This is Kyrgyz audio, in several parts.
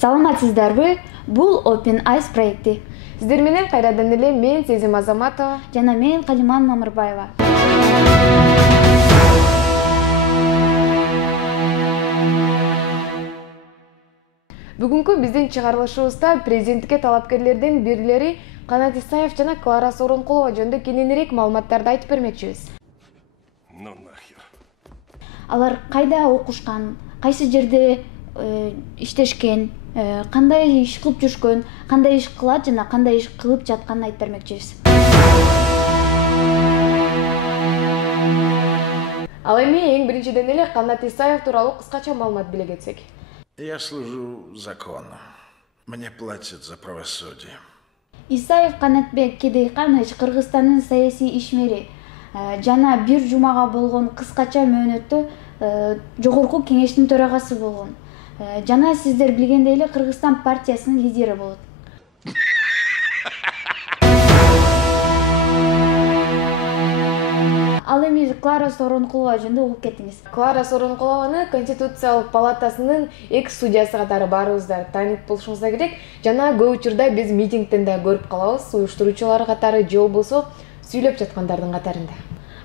Саламатсыздарбы? Бул Open Eyes проекти. Сиздер менен кайрадан эле мен Сезим Азаматова Жана мен Калиман Мамырбаева. Бүгүнкү биздин чыгарылышыбызда президенттикке талапкерлердин бирлери Канат Исаев жана Клара Сооронкулова жөнүндө кененирээк маалыматтарды айтып бермекчибиз. Алар кайда окушкан, кайсы жерде иштешкен, кандай иш кылып жүрүшкөн, кандай иш кылат жана кандай иш кылып жатканын айтып бермекчибиз. Ал эми эң биринчиден эле Канат Исаев тууралуу кыскача маалымат биле кетсек. Я служу закону. Мне платят за правосудие. Исаев Канатбек Кедейканович Кыргызстандын саясий ишмери жана бир жумага болгон кыскача мөөнөттө жогорку кеңештин төрагасы болгон. Жана сиздер билгендей эле Кыргызстан партиясынын лидери болот. Ал эми Клара Сооронкулова жөнүндө угуп кеттиңиз. Клара Сооронкулованы Конституциялык палатасынын экс судьясы катары баарыбыздар таанып болушубузга керек. Жана көп учурда биз митингден да көрүп калабыз, уюштуруучулар катары же болбосо сүйлөп жаткандардын катарында.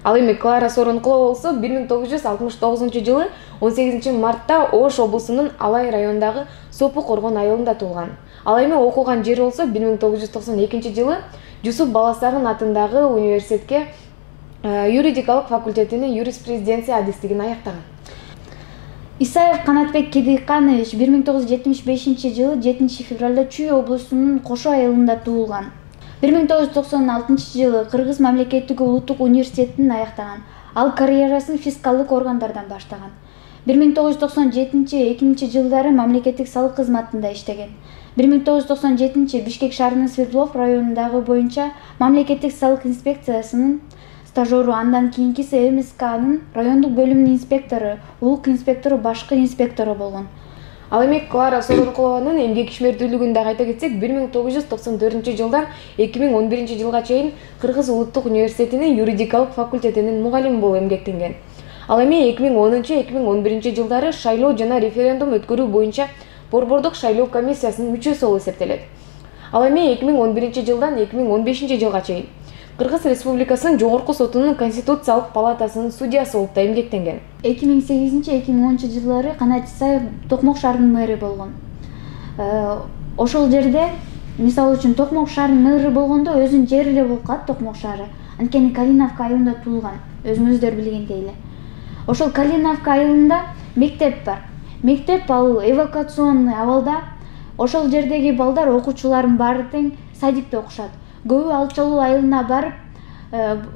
Ал эми Клара Сооронкулова болсо 1969 жылы 18 мартта Ош облусунун Алай районундагы Сопу Коргон айылында туулган. Ал эми окуган жери болсо 1992 жылы Жусуп Баласагын атындагы университетке юридикалык факультетинин юриспруденция адистигин аяктаган. Исаев Канатбек Кедейканович 1975 жылы 7 февралда Чүй облусунун Кошо айылында туулган. 1996 жылы Кыргыз мамлекеттик улуттук университетин аяктаган. Ал карьерасын фискалдык органдардан баштаган. 1997-2000 жылдары мамлекеттик салык кызматында иштеген. 1997 Бишкек шаарынын Свердлов районундагы боюнча мамлекеттик салык инспекциясынын стажеру, андан кийинкиси МСКнын райондук бөлүмүнүн инспектору, улук инспектору, башкы инспектору болгон. Ал эми Клара Сооронкулованын эмгек ишмердүүлүгүн да айта кетсек, 1994 жылдан 2011 жылга чейин Кыргыз улуттук университетинин юридикалык факультетинин мугалими болуп эмгектенген. Ал эми 2010-2011 жылдары шайлоо жана референдум өткөрүү боюнча борбордук шайлоо комиссиясынын мүчөсү болуп эсептелет. Ал эми 2011 жылдан 2015 жылга чейин Кыргыз Республикасынын Жогорку сотунун Конституциялык палатасынын судьясы болуп да эмгектенген. 2008-2010 жылдары Канат Исаев Токмок шаарынын мэри болгон. Ошол жерде, мисалы үчүн, Токмок шаарынын мэри болгондо өзүнүн жери эле болуп калат Токмок шаары. Анткени Калиновка айылында туулган, өзүңүздөр билгендей эле. Ошол Калиновка айылында мектеп бар. Мектеп ал эвакуационный абалда. Ошол жердеги балдар, окуучулардын баары тең садикте окушат. Көбү Алчалуу айылына барып,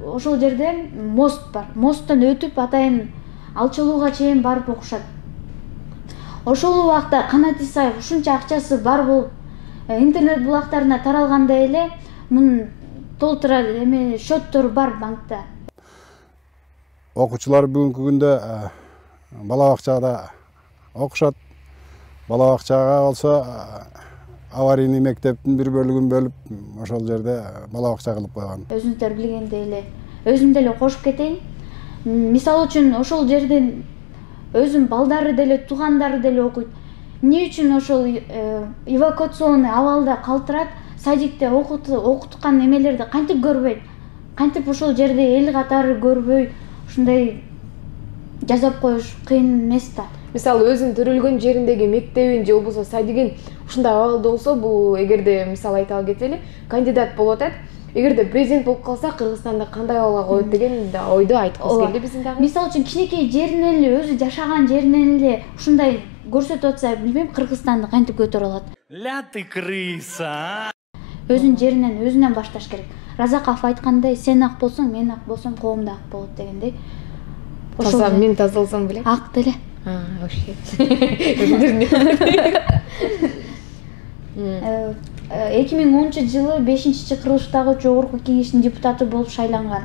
ошол жерде мост бар. Мосттон өтүп атайын Алчалууга чейин барып окушат. Ошол убакта Канат Исаев ушунча акчасы бар болуп, интернет булактарына таралгандай эле мунун толтура счеттор бар банкта. Окуучулар бүгүнкү күндө бала бакчада окушат. Бала бакчага болсо аварийный мектептин бир бөлүгүн бөлүп, ошол жерде бала бакча кылып койгон. Өзүңүздөр билгендей эле, өзүм деле кошуп кетейин. Мисалы үчүн ошол жерден өзүнүн балдары деле, туугандары деле окуйт. Эмне үчүн ошол эвакуационный абалда калтырат, садикте окуткан эмелерди кантип көрбөйт? Кантип ошол жерде эл катары көрбөй, ушундай жасап коюш кыйын эмес да. Мисалы өзүнүн төрөлгөн жериндеги мектебин же болбосо садигин ушундай абалда болсо, бул эгерде мисалы айталы кетели, кандидат болуп атат. Эгерде президент болуп калса, Кыргызстанда кандай абалга коет деген ойду айткыбыз келди биздин дагы. Мисалы үчүн кичинекей жеринен эле, өзү жашаган жеринен эле ушундай көрсөтүп атса, билбейм Кыргызстанды кантип көтөрө алат. Ля ты крыса. Өзүнүн жеринен, өзүнөн башташ керек. Разаков айткандай, сен ак болсоң, мен ак болсом, коом да ак болот дегендей. Таза мен таза болсом беле. Ак деле. Вообще. 2010 жылы 5-чи курулуштагы Жогорку кеңештин депутаты болуп шайланган.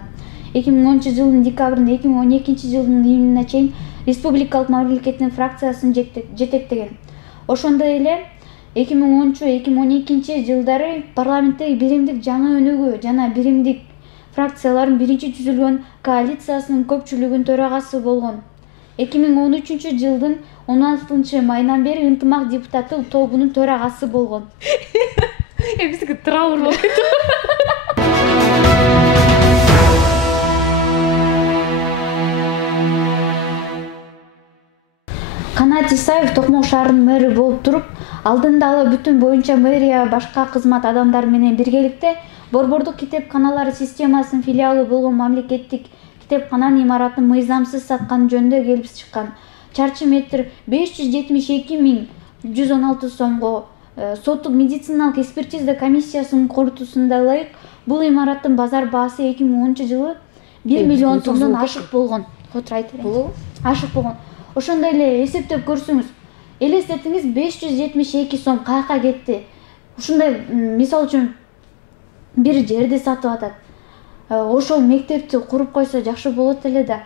2010 жылдын декабрында 2012 жылдын июнуна чейин республикалык мамлекеттин фракциясын жетектеген. Ошондой эле 2010-2012 жылдары парламенттеги биримдик жаңы өнүгүү жана биримдик фракциялардын биринчи түзүлгөн коалициясынын көпчүлүгүнүн төрагасы болгон. 2013 жылдын 16 майдан бери ынтымак депутаттык тобунун төрагасы болгон. Биздики траур болуп Канат Исаев Токмок шаарынын мэри болуп туруп, алдында ала бүтүн боюнча мэрия башка кызмат адамдары менен биргеликте Борбордук китепканалар системасынын филиалы болгон мамлекеттик китепкананын имаратын мыйзамсыз саткан жөнүндө келип чыккан. Чарчы метр 572.116 сомго соттук медициналык экспертиза комиссиясынын корутуусунда ылайык бул имараттын базар баасы 2010-жылы 1 миллион сомдон ашык болгон. Ашык болгон. Ошондой эле эсептеп көрсөңүз, элестетиңиз 572 сом каяка кетти. Ушундай мисалы үчүн бир жерди сатып атат. Ошол мектепти куруп койсо жакшы болот эле да.